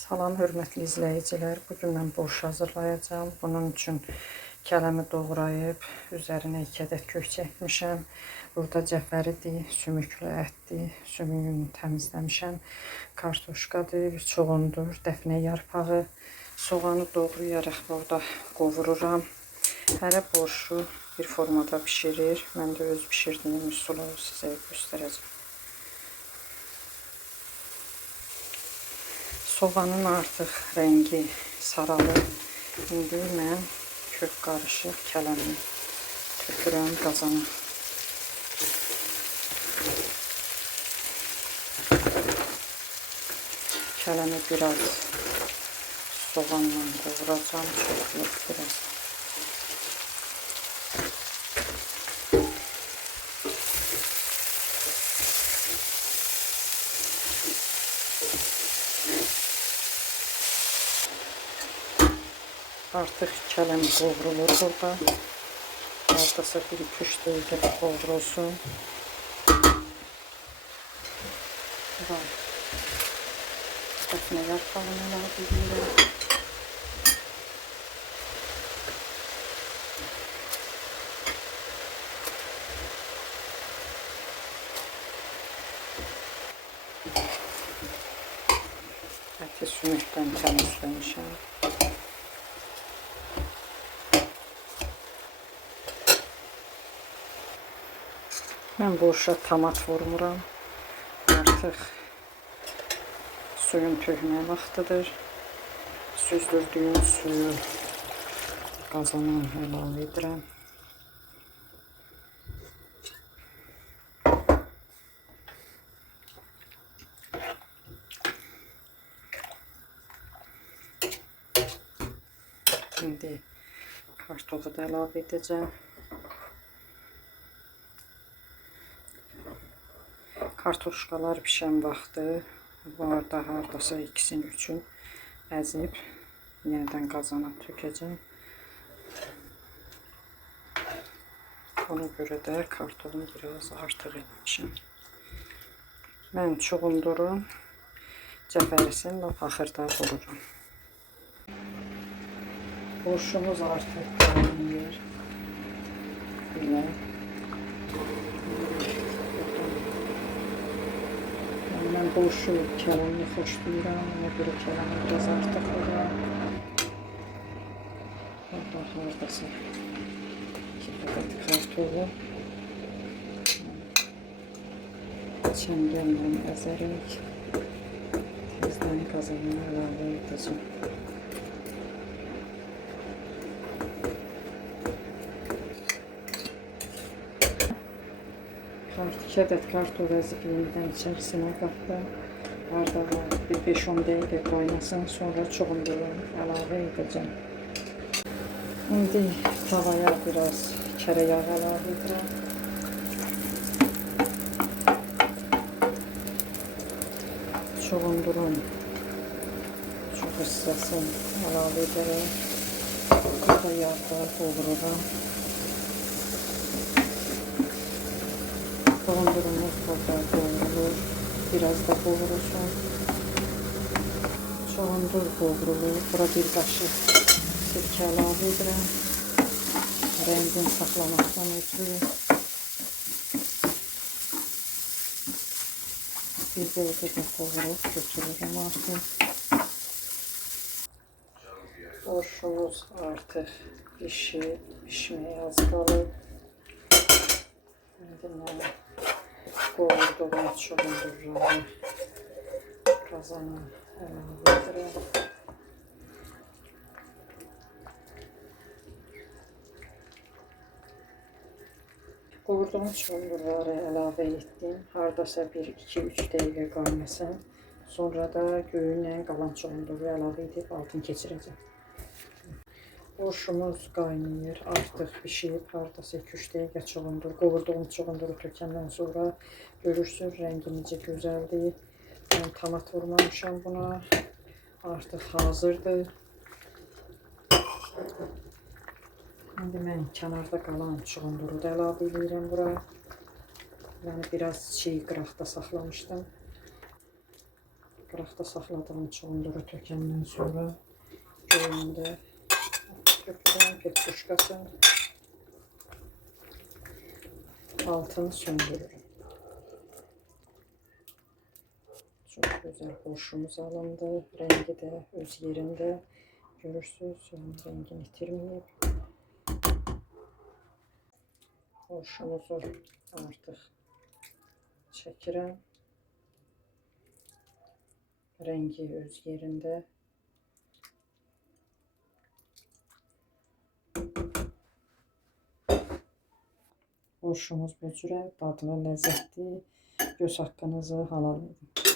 Salam hörmətli izləyicilər. Bugün mən borş hazırlayacağım. Bunun üçün kələmi doğrayıb, üzərinə 2 ədəd kök çəkmişəm. Burada cəfəridir, sümüklü ətdir, sümüyünü təmizləmişəm. Kartoşkadır, çoğundur, dəfnə yarpağı. Soğanı doğrayaraq burada qovururam. Hərə borşu bir formada pişirir. Mən də öz pişirdiyim üsulu sizə göstərəcəm. Soğanın artıq rəngi saralır. İndi mən kök qarışıq kələmi tökürəm qazana. Kələmi biraz soğanla qovuracam, çox yox biraz. Artıq kələm qovrulur burada. Hardasa 1-2 dəqiqə qovrulsun. Dəfnə yarpağını əlavə edirəm. Əti sümükdən təmizləmişəm. Mən borşa tomat vurmuram. Artıq suyun tökmə vaxtıdır. Süzdürdüyüm suyu qazana əlavə edirəm. İndi kartofu da əlavə edəcəm. Kartoşkalar pişən vaxtı bu arada hardasa ikisini üçün əzib yenidən qazana tökəcəm. Ona görə də kartofunu biraz artıq etmişəm. Mən çuğundurum, cəfərisini lap axırda vururam. Borşumuz artıq qaynayır. Belə. Mən borşu kələmini xoşlayıram, ona görə kələmi biraz artıq vururam. Burada hardasa 2 ədəd kartofu çəngəllə əzərək tezdən qazana əlavə edəcəm. 2 ədəd kartof əzib yenidən içərisinə qatdım. Arada bir 5-10 dəqiqə qaynasın, sonra çoğundurup əlavə edəcəm. İndi tavaya biraz kərə yağ əlavə edirəm. Çoğundurum çox hissəsini əlavə edərək burada yağda qovururam. Çoğundurumuz burada qovrulur, biraz da qovurulsun. Çoğundur qovrulur, bura bir qaşıq sirkə əlavə edirəm. Rəngin saxlamaqdan ötürü bir dəqiqə də qovurub götürürüm artıq. Borşumuz artıq pişməyə az qalıb. İndi mən qovurduğum çoğundurları qazana əlavə edirəm. Qovurduğum çoğundurları əlavə etdim. Hardasa 1-2-3 dəqiqə qaynasın. Sonra da göyünlə qalan çoğunduru əlavə edib altını keçirəcəm. Borşumuz qaynayır, artıq pişib, hardasa 2-3 dəqiqə çoğundur. Qovurduğum çoğunduru tökəndən sonra görürsünüz, rəngi necə gözəldir. Mən tomat vurmamışam buna, artıq hazırdır. İndi mən kənarda qalan çoğunduru da əlavə edirəm bura. Yəni biraz çiğ qıraqda saxlamışdım. Qıraqda saxladığım çonduru tökəndən sonra göyündə tökürəm petruşkasını. Altını söndürürüm. Çok güzel borşumuz alındı. Rengi de öz yerində. Görürsünüz, yani rengini itirməyib. Borşumuzu artıq çəkirəm. Rengi öz yerində. Borşumuz bu cürə dadlı, ləzzətli. Göz haqqınızı halal edin.